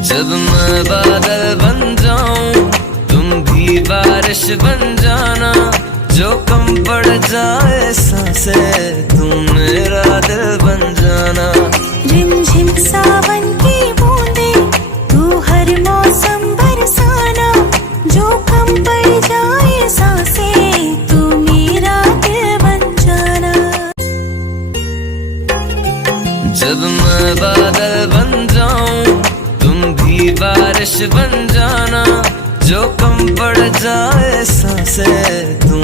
जब मैं बादल बन जाऊं तुम भी बारिश बन जाना, जो कम पड़ जाए सांसें तुम मेरा दिल बन जाना। रिमझिम सावन की बूंदे तू हर मौसम बरसाना, जो कम पड़ जाए सांसें तू मेरा दिल बन जाना। जब मैं बादल बन जाऊं तुम भी बारिश बन जाना, जो कम पड़ जाए सांसें तुम